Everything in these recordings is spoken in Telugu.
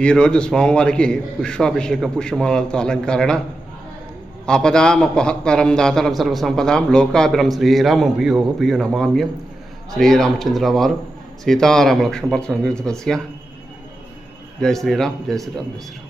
ఈరోజు స్వామివారికి పుష్పాభిషేక పుష్పమాలతో అలంకరణ. ఆపదామపహత్తరం దాతరం సర్వసంపదాం. లోకాభిరం శ్రీరామ భూయో భూయో నమామ్యం. శ్రీరామచంద్ర వారు సీతారామ లక్ష్మణపత్ర జై శ్రీరామ్ జై శ్రీరామ్ జై శ్రీరామ్.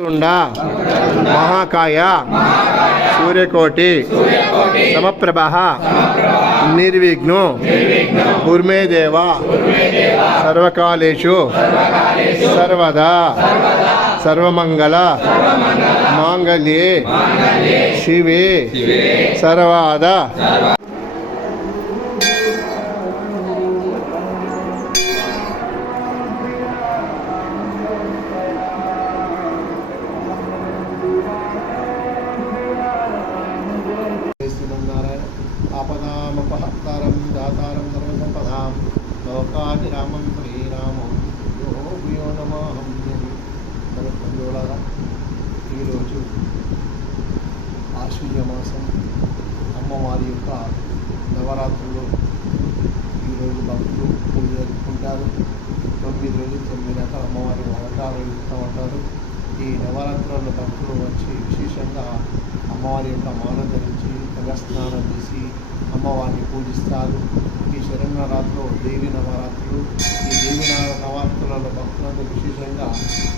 తుండ మహాకాయ. సూర్యకోటి. సమప్రభ. నిర్విఘ్ను. కుర్మే దేవ సర్వకాలేషు. సర్వదా. సర్వమంగళ. మాంగళ్యే. శివే. సర్వాద. దాతారం సర్వసంపదాం లోకాభిరామం శ్రీరామం యో నమాహం బంధువులారా ఈరోజు ఆశ్వీయ మాసం అమ్మవారి యొక్క నవరాత్రులు ఈరోజు భక్తులు పూజ జరుపుకుంటారు తొమ్మిది రోజులు తొమ్మిది రకాల అమ్మవారి అవతారాలు ఇస్తూ ఉంటారు. ఈ నవరాత్రుల భక్తులు వచ్చి విశేషంగా అమ్మవారి యొక్క మాల ధరించి తలస్నానం చేసి అమ్మవారిని పూజిస్తారు. ఈ శరణరాత్రులు దేవి నవరాత్రులు ఈ దేవి నవరాత్రులలో భక్తులందరూ విశేషంగా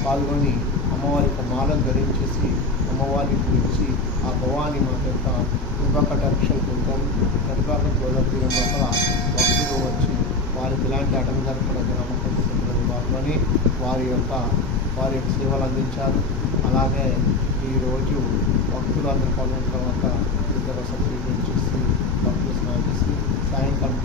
పాల్గొని అమ్మవారి యొక్క మాలను ధరించేసి అమ్మవారిని పూజించి ఆ భవాని మాత యొక్క కృపకటాక్షలు పొందాం కనుపాక గోదావరి లోపల భక్తులు వచ్చి వారికి ఇలాంటి ఆటలు జరపడం గ్రామ పాల్గొని వారి యొక్క వారి యొక్క సేవలు అందించారు. అలాగే ఈరోజు భక్తులు అందరూ పాల్గొన్న తర్వాత ఇద్దరు సర్టిఫికేట్ చేసి భక్తులు స్నానం చేసి సాయంకాలం